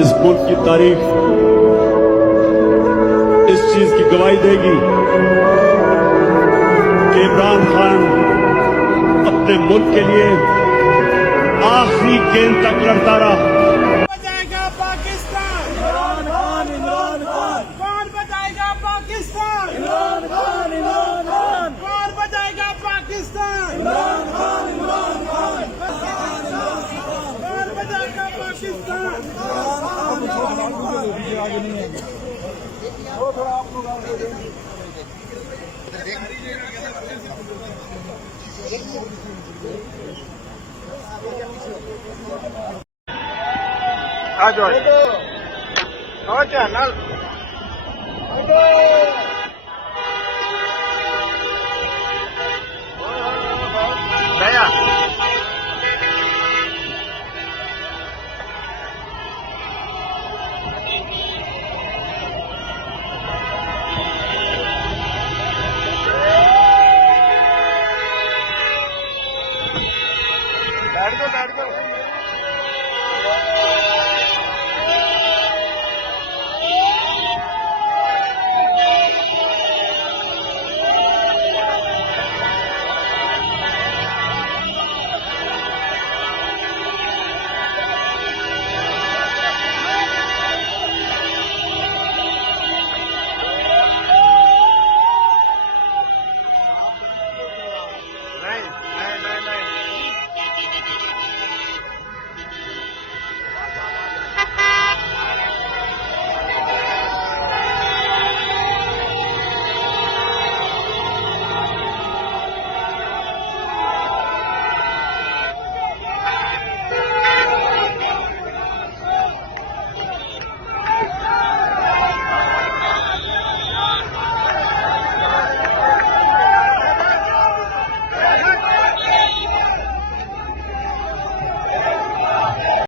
इस मुल्क की तारीख इस चीज की गवाही देगी कि इमरान खान अपने मुल्क के लिए आखिरी गेंद तक लड़ता रहा। बचाएगा पाकिस्तान, इमरान खान, इमरान खान, कौन बचाएगा पाकिस्तान, इमरान खान, इमरान खान, कौन बचाएगा पाकिस्तान, इमरान खान, इमरान खान, कौन बचाएगा पाकिस्तान। आगे नहीं है वो थोड़ा आप लोग आ जाओ चैनल